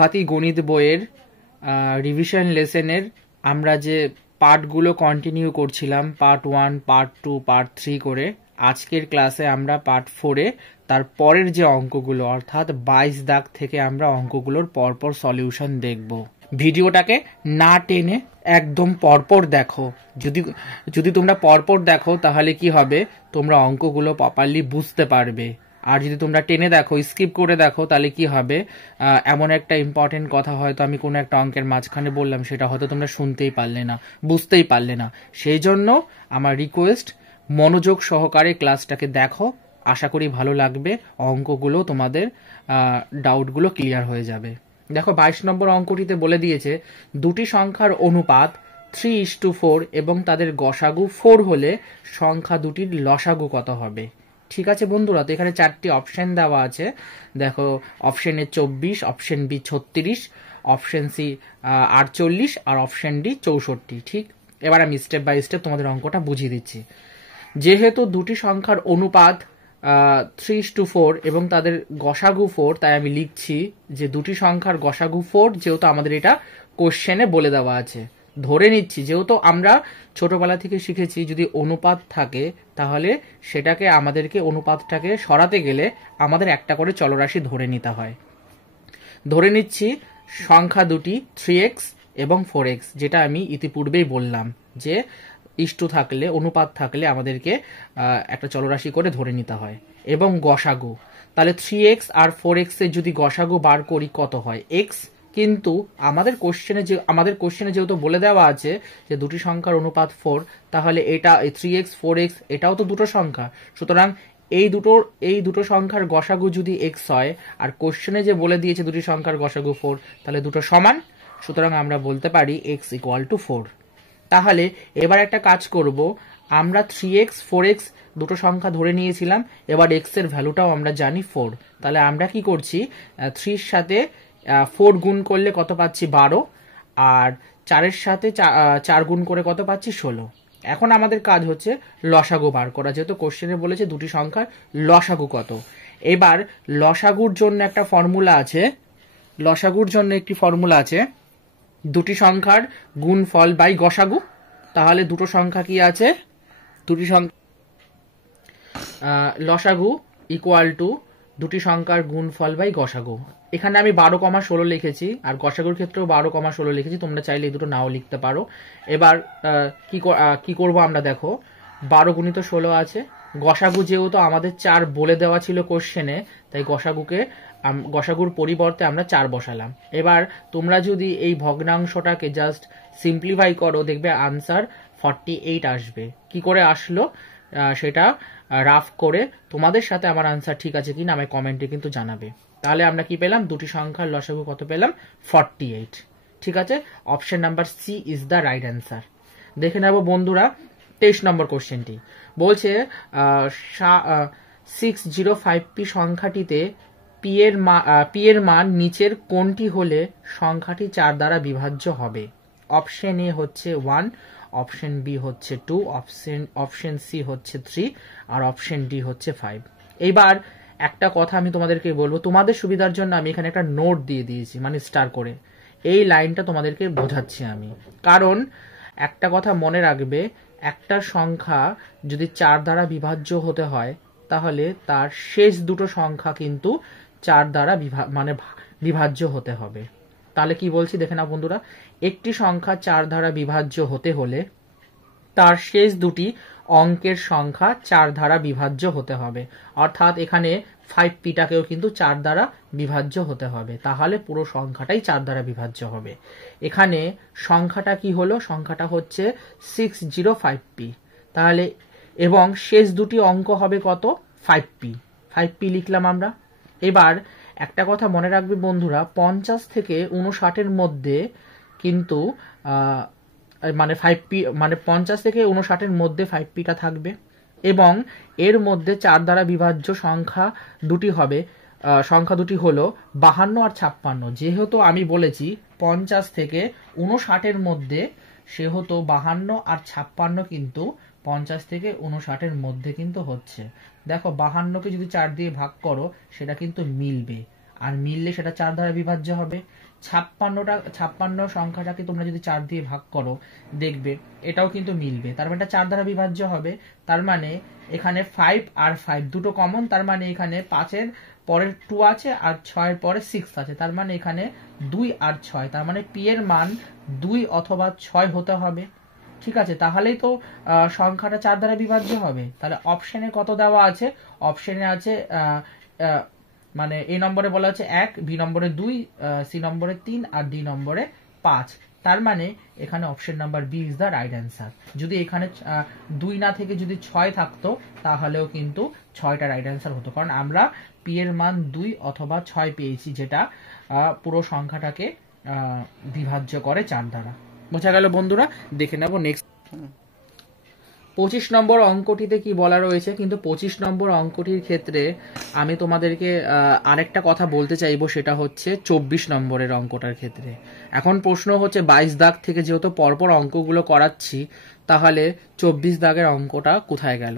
হাতি গণিত বইয়ের রিভিশন লেসনের আমরা যে পার্টগুলো কন্টিনিউ করছিলাম, পার্ট 1, পার্ট 2, পার্ট 3 করে। আজকের ক্লাসে আমরা পার্ট 4-এ তার পরের যে অঙ্কগুলো অর্থাৎ 22 দাগ থেকে আমরা অঙ্কগুলোর পরপর সলিউশন দেখব। ভিডিওটাকে না টেনে একদম পরপর দেখো। যদি তোমরা পরপর দেখো তাহলে কি হবে, তোমরা অঙ্কগুলো প্রপারলি বুঝতে পারবে। আর যদি তোমরা টেনে দেখো, স্কিপ করে দেখো, তাহলে কি হবে, এমন একটা ইম্পর্টেন্ট কথা হয়তো আমি কোনো একটা অঙ্কের মাঝখানে বললাম, সেটা হয়তো তোমরা শুনতেই পারলে না, বুঝতেই পারলে না। সেই জন্য আমার রিকোয়েস্ট, মনোযোগ সহকারে ক্লাসটাকে দেখো। আশা করি ভালো লাগবে, অঙ্কগুলো তোমাদের ডাউটগুলো ক্লিয়ার হয়ে যাবে। দেখো 22 নম্বর অঙ্কটিতে বলে দিয়েছে দুটি সংখ্যার অনুপাত 3:4 এবং তাদের গসাগু 4 হলে সংখ্যা দুটির লসাগু কত হবে। ঠিক আছে বন্ধুরা, তো এখানে 4টি অপশন দেওয়া আছে। দেখো, option A 24, option B 36, option C 48 আর অপশন ডি 64। ঠিক, এবার আমি স্টেপ বাই স্টেপ তোমাদের অঙ্কটা বুঝিয়ে দিচ্ছি। যেহেতু দুটি সংখ্যার অনুপাত 3:4 এবং তাদের গসাগু 4, তাই আমি লিখছি যে দুটি সংখ্যার গসাগু 4, যেহেতু আমাদের এটা কোশ্চেনে বলে দেওয়া আছে। ধরে নিচ্ছি, যেহেতু আমরা ছোটবেলা থেকে শিখেছি যদি অনুপাত থাকে তাহলে সেটাকে আমাদেরকে অনুপাতটাকে সরাতে গেলে আমাদের একটা করে চলরাশি ধরে নিতে হয়। ধরে নিচ্ছি সংখ্যা দুটি 3x এবং 4x, যেটা আমি ইতিপূর্বেই বললাম যে ইষ্টু থাকলে, অনুপাত থাকলে আমাদেরকে একটা চলরাশি করে ধরে নিতে হয়। এবং গসাগু, তাহলে 3x আর 4x এর যদি গসাগু বার করি কত হয়, x। কিন্তু আমাদের কোশ্চেনে যেহেতু বলে দেওয়া আছে যে দুটি সংখ্যার অনুপাত 4, তাহলে এটা 3x 4x এটাও তো দুটো সংখ্যা, সুতরাং এই দুটো সংখ্যার গসাগু যদি x হয়, আর কোশ্চেনে যে বলে দিয়েছে দুটি সংখ্যার গসাগু 4, তাহলে দুটো সমান, সুতরাং আমরা বলতে পারি x = 4। তাহলে এবার একটা কাজ করব, আমরা 3x 4x দুটো সংখ্যা ধরে নিয়েছিলাম, এবার x এর ভ্যালুটাও আমরা জানি 4। তাহলে আমরা কি করছি, 3 এর সাথে 4 গুণ করলে কত পাচ্ছি, 12, আর 4-এর সাথে 4 গুণ করে কত পাচ্ছি, 16। এখন আমাদের কাজ হচ্ছে লসাগু বার করা, যেহেতু কোশ্চেনে বলেছে দুটি সংখ্যার লসাগু কত। এবার লসাগুর জন্য একটা ফর্মুলা আছে, একটি ফর্মুলা আছে, দুটি সংখ্যার গুণফল বাই গসাগু। তাহলে দুটো সংখ্যা কি আছে, লসাগু ইকুয়াল টু দুটি সংখ্যার গুণফল বাই গসাগু। এখানে আমি 12,16 লিখেছি, আর গসাগুর ক্ষেত্রেও 12,16 লিখেছি, তোমরা চাইলে এই দুটো নাও লিখতে পারো। এবার কি করব আমরা, দেখো 12 গুণিত 16 আছে, গসাগু যেহেতু আমাদের 4 বলে দেওয়া ছিল কোশ্চেনে, তাই গসাগুর পরিবর্তে আমরা 4 বসালাম। এবার তোমরা যদি এই ভগ্নাংশটাকে জাস্ট সিম্পলিফাই করো, দেখবে আনসার 48 আসবে। কি করে আসলো সেটা রাফ করে তোমাদের সাথে আমার আনসার ঠিক আছে কিনা আমায় কমেন্টে কিন্তু জানাবে। তাহলে আমরা কি পেলাম, দুটি সংখ্যার লসাগু কত পেলাম, 48। ঠিক আছে, option number C is the right answer. দেখে নেব বন্ধুরা 23 নম্বর কোশ্চেনটি। বলছে 605p সংখ্যাটিতে পি এর মান নিচের কোনটি হলে সংখ্যাটি 4 দ্বারা বিভাজ্য হবে। অপশন এ হচ্ছে 1, অপশন বি হচ্ছে 2, অপশন সি হচ্ছে 3, আর অপশন ডি হচ্ছে 5। এইবার একটা কথা আমি তোমাদেরকে বলবো, তোমাদের সুবিধার জন্য আমি এখানে একটা নোট দিয়ে দিয়েছি, মানে স্টার করে। এই লাইনটা তোমাদেরকে বোঝাচ্ছি আমি, কারণ একটা কথা মনে রাখবে, একটা সংখ্যা যদি 4 দ্বারা বিভাজ্য হতে হয় তাহলে তার শেষ দুটো সংখ্যা কিন্তু 4 দ্বারা বিভাজ্য হতে হবে। তাহলে কি বলছি দেখে না বন্ধুরা, একটি সংখ্যা 4 দ্বারা বিভাজ্য হতে হলে তার শেষ দুটি অঙ্কের সংখ্যা 4 দ্বারা বিভাজ্য হতে হবে। অর্থাৎ এখানে 5pটাকেও কিন্তু 4 দ্বারা বিভাজ্য হতে হবে, তাহলে পুরো সংখ্যাটাই 4 দ্বারা বিভাজ্য হবে। এখানে সংখ্যাটা কি হলো, সংখ্যাটা হচ্ছে 605p। তাহলে এবং শেষ দুটি অঙ্ক হবে কত, 5p লিখলাম আমরা। এবার একটা কথা মনে রাখবে বন্ধুরা, 50 থেকে 59-এর মধ্যে কিন্তু মানে 5p, মানে 50 থেকে 59-এর মধ্যে 5pটা থাকবে, এবং এর মধ্যে 4 দ্বারা বিভাজ্য সংখ্যা দুটি হবে। সংখ্যা দুটি হলো 52 আর 56। যেহেতু আমি বলেছি 50 থেকে 59-এর মধ্যে, সেহেতু 52 আর 56 কিন্তু 50 থেকে 59-এর মধ্যে কিন্তু হচ্ছে। দেখো 52কে যদি 4 দিয়ে ভাগ করো সেটা কিন্তু মিলবে, আর মিললে সেটা 4 দ্বারা বিভাজ্য হবে। 56 সংখ্যাটাকে তোমরা যদি 4 দিয়ে ভাগ করো দেখবে এটাও কিন্তু মিলবে, তার মানে এটা 4 দ্বারা বিভাজ্য হবে। তার মানে এখানে 5 আর 5 দুটো কমন, তার মানে এখানে 5-এর পরের 2 আছে আর 6-এর পরে 6 আছে, তার মানে এখানে 2 আর 6, তার মানে পি এর মান 2 অথবা 6 হতে হবে। ঠিক আছে, তাহলেই তো সংখ্যাটা 4 দ্বারা বিভাজ্য হবে। তাহলে অপশনে কত দেওয়া আছে? অপশনে আছে মানে এ নম্বরে বলা হচ্ছে 1, বি নম্বরে 2, সি নম্বরে 3 আর ডি নম্বরে 5। তার মানে এখানে option number B is the right answer. যদি এখানে 2 না থেকে যদি 6 থাকতো তাহলেও কিন্তু 6টা রাইট অ্যান্সার হতো, কারণ আমরা পি এর মান 2 অথবা 6 পেয়েছি, যেটা পুরো সংখ্যাটাকে বিভাজ্য করে 4 দ্বারা। বোঝা গেল বন্ধুরা? দেখে নেব নেক্সট 25 নম্বর অঙ্কটিতে কি বলা রয়েছে। কিন্তু 25 নম্বর অঙ্কটির ক্ষেত্রে আমি তোমাদেরকে আরেকটা কথা বলতে চাইবো, সেটা হচ্ছে 24 নম্বরের অঙ্কটার ক্ষেত্রে। এখন প্রশ্ন হচ্ছে 22 দাগ থেকে যেহেতু পরপর অঙ্কগুলো করাচ্ছি, তাহলে 24 দাগের অঙ্কটা কোথায় গেল?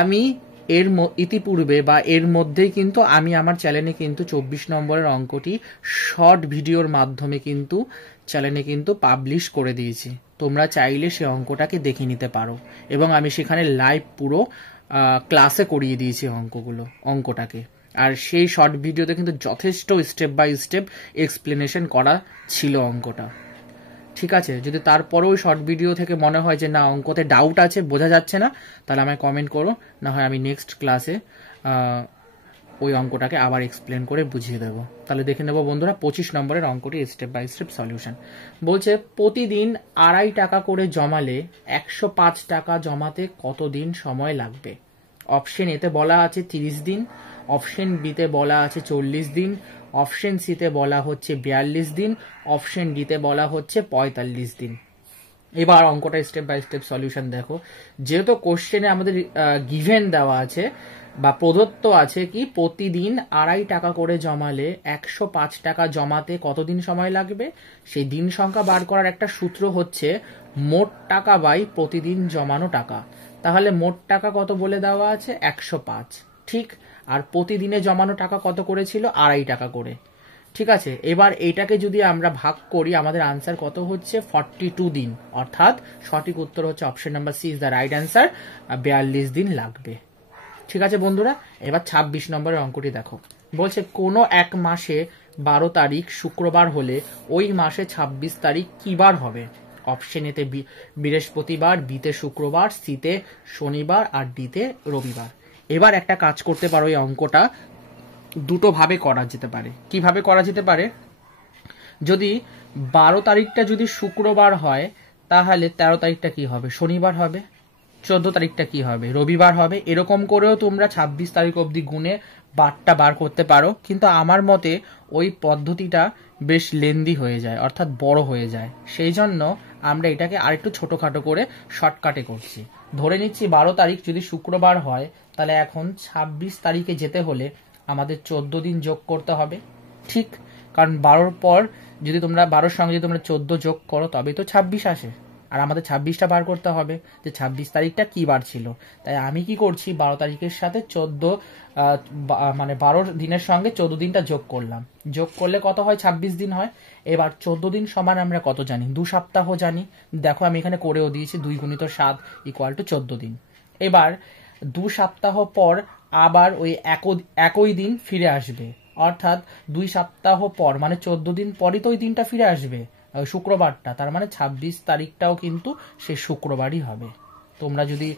আমি এর ইতিপূর্বে বা এর মধ্যেই কিন্তু আমি আমার চ্যানেলে কিন্তু 24 নম্বরের অঙ্কটি শর্ট ভিডিওর মাধ্যমে কিন্তু চ্যানেলে কিন্তু পাবলিশ করে দিয়েছি। তোমরা চাইলে সে অঙ্কটাকে দেখে নিতে পারো, এবং আমি সেখানে লাইভ পুরো ক্লাসে করিয়ে দিয়েছি অঙ্কটাকে। আর সেই শর্ট ভিডিওতে কিন্তু যথেষ্ট স্টেপ বাই স্টেপ এক্সপ্লেনেশন করা ছিল অঙ্কটা। ঠিক আছে, যদি তারপরেও ওই শর্ট ভিডিও থেকে মনে হয় যে না অঙ্কতে ডাউট আছে, বোঝা যাচ্ছে না, তাহলে আমায় কমেন্ট করো, না হয় আমি নেক্সট ক্লাসে ওই অঙ্কটাকে আবার এক্সপ্লেন করে বুঝিয়ে দেবো। তাহলে দেখে নেবো বন্ধুরা 25 নম্বরের অঙ্কটি স্টেপ বাই স্টেপ সলিউশন। বলছে প্রতিদিন 2.5 টাকা করে জমালে 105 টাকা জমাতে কতদিন সময় লাগবে? অপশন এতে বলা আছে 30 দিন, অপশন বিতে বলা আছে 40 দিন, অপশন সিতে বলা হচ্ছে 42 দিন, অপশন ডিতে বলা হচ্ছে 45 দিন। এবার অঙ্কটা স্টেপ বাই স্টেপ সলিউশন দেখো। যেহেতু কোশ্চেনে আমাদের গিভেন দেওয়া আছে বা প্রদত্ত আছে কি প্রতিদিন 2.5 টাকা করে জমালে 105 টাকা জমাতে কতদিন সময় লাগবে, সেই দিন সংখ্যা বার করার একটা সূত্র হচ্ছে মোট টাকা বাই প্রতিদিন জমানো টাকা। তাহলে মোট টাকা কত বলে দেওয়া আছে? 105, ঠিক। আর প্রতিদিনে জমানো টাকা কত করে ছিল? 2.5 টাকা করে। ঠিক আছে, এবার এইটাকে যদি আমরা ভাগ করি আমাদের আনসার কত হচ্ছে? 42 দিন। অর্থাৎ সঠিক উত্তর হচ্ছে option number C is the right answer, 42 দিন লাগবে। ঠিক আছে বন্ধুরা, এবার 26 নম্বরের অঙ্কটি দেখো। বলছে কোনো এক মাসে 12 তারিখ শুক্রবার হলে ওই মাসে 26 তারিখ কি বার হবে? অপশন এতে বৃহস্পতিবার, বিতে শুক্রবার, সিতে শনিবার আর ডিতে রবিবার। এবার একটা কাজ করতে পারো, এই অঙ্কটা দুটো ভাবে করা যেতে পারে। কিভাবে করা যেতে পারে? যদি 12 তারিখটা যদি শুক্রবার হয় তাহলে 13 তারিখটা কি হবে? শনিবার হবে। 14 তারিখটা কি হবে? রবিবার হবে। এরকম করেও তোমরা 26 তারিখ অবধি গুনে বারটা বার করতে পারো, কিন্তু আমার মতে ওই পদ্ধতিটা বেশ লেন্দি হয়ে যায়, অর্থাৎ বড় হয়ে যায়। সেই জন্য আমরা এটাকে আরেকটু ছোটখাটো করে শর্টকাটে করছি। ধরে নিচ্ছি 12 তারিখ যদি শুক্রবার হয়, তাহলে এখন 26 তারিখে যেতে হলে আমাদের 14 দিন যোগ করতে হবে, ঠিক। কারণ 12-র পর যদি তোমরা 12-র সঙ্গে যদি তোমরা 14 যোগ করো তবেই তো 26 আসে, আর আমাদের 26টা বার করতে হবে যে 26 তারিখটা কি বার ছিল। তাই আমি কি করছি, 12 তারিখের সাথে 14 মানে 12 দিনের সঙ্গে 14 দিনটা যোগ করলাম। যোগ করলে কত হয়? 26 দিন হয়। এবার 14 দিন সমান আমরা কত জানি? 2 সপ্তাহ জানি। দেখো আমি এখানে করেও দিয়েছি, 2 × 7 = 14 দিন। এবার 2 সপ্তাহ পর আবার ওই একই দিন ফিরে আসবে, অর্থাৎ 2 সপ্তাহ পর মানে 14 দিন পরই তো ওই দিনটা ফিরে আসবে, শুক্রবারটা। তার মানে 26 তারিখটাও কিন্তু সে শুক্রবারই হবে। তোমরা যদি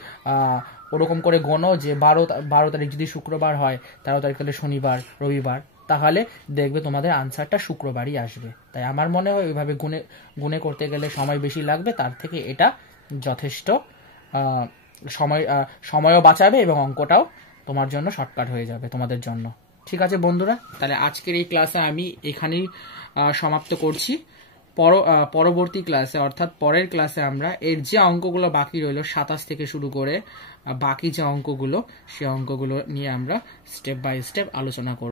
ওরকম করে গোনো যে 12 তারিখ যদি শুক্রবার হয়, 13 তারিখ হলে শনিবার রবিবার, তাহলে দেখবে তোমাদের আনসারটা শুক্রবারই আসবে। তাই আমার মনে হয় ওইভাবে গুনে করতে গেলে সময় বেশি লাগবে, তার থেকে এটা যথেষ্ট সময়ও বাঁচাবে এবং অঙ্কটাও তোমার জন্য শর্টকাট হয়ে যাবে তোমাদের জন্য। ঠিক আছে বন্ধুরা, তাহলে আজকের এই ক্লাসে আমি এখানেই সমাপ্ত করছি। পরবর্তী ক্লাসে অর্থাৎ পরের ক্লাসে আমরা এর যে অঙ্কগুলো বাকি রইল 27 থেকে শুরু করে বাকি যে অঙ্কগুলো, সে অঙ্কগুলো নিয়ে আমরা স্টেপ বাই স্টেপ আলোচনা করব।